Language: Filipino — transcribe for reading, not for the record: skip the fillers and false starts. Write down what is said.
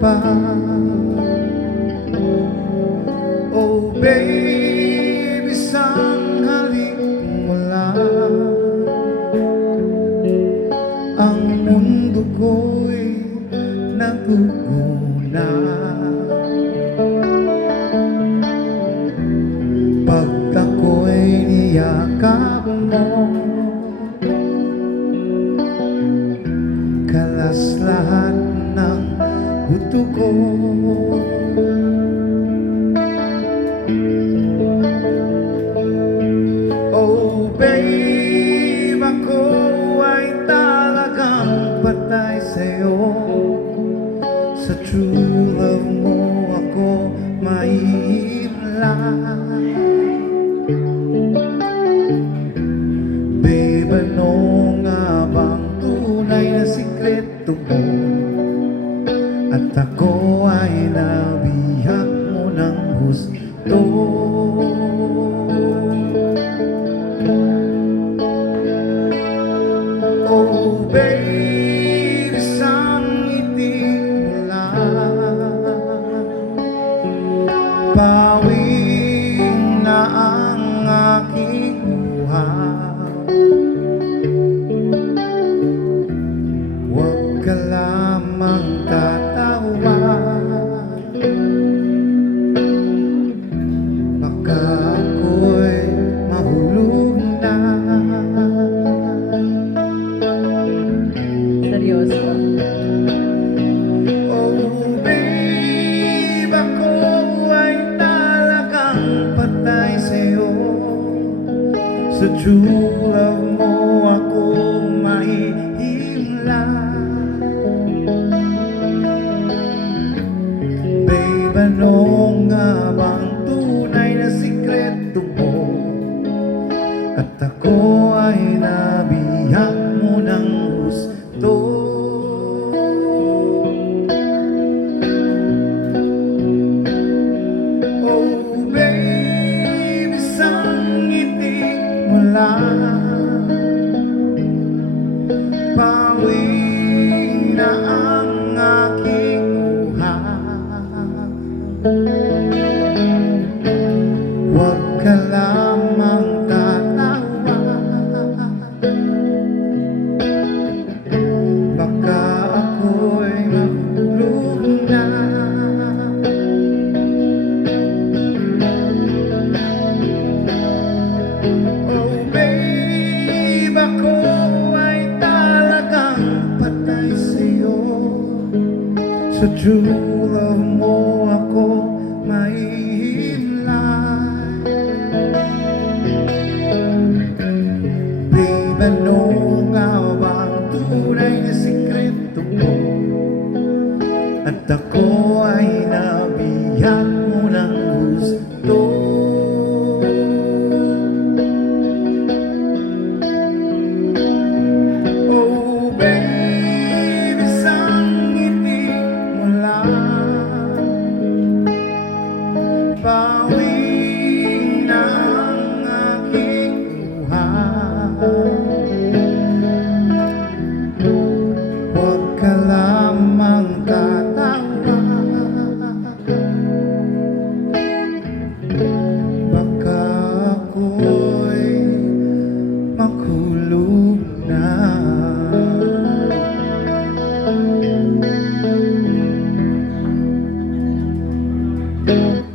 pa. Oh baby, isang halik mo lang, ang mundo ko'y naguguna. Pag ako'y niyakap mo, kalas lahat ng buto ko. Oh babe, ako ay talagang patay sa'yo. Sa true love mo ako maihimlay. Babe, ano nga bang tunay na sikreto mo? At ako ay nabihag mo ng gusto. Oh babe, isang ngiti mo lang, pawing na ang aking buhay. Huwag ka lamang tatawa, baka ako'y mahulog na. Seryoso? Oh babe, ako ay talagang patay sa'yo. Sa true love mo ako mahihimlay. Babe, ano nga bang tunay na sikreto mo? At ako ay nabihag mo ng gusto. Oh babe, isang ngiti mo lang, pawing na ang aking buhay. Huwag ka lamang tatawa, baka ako'y mahulog na. Oh babe, ako ay talagang patay sa'yo. Sa true love mo ako mahihimlay. Babe, ano nga ba ang tunay na sikreto mo? At ako ay nabihag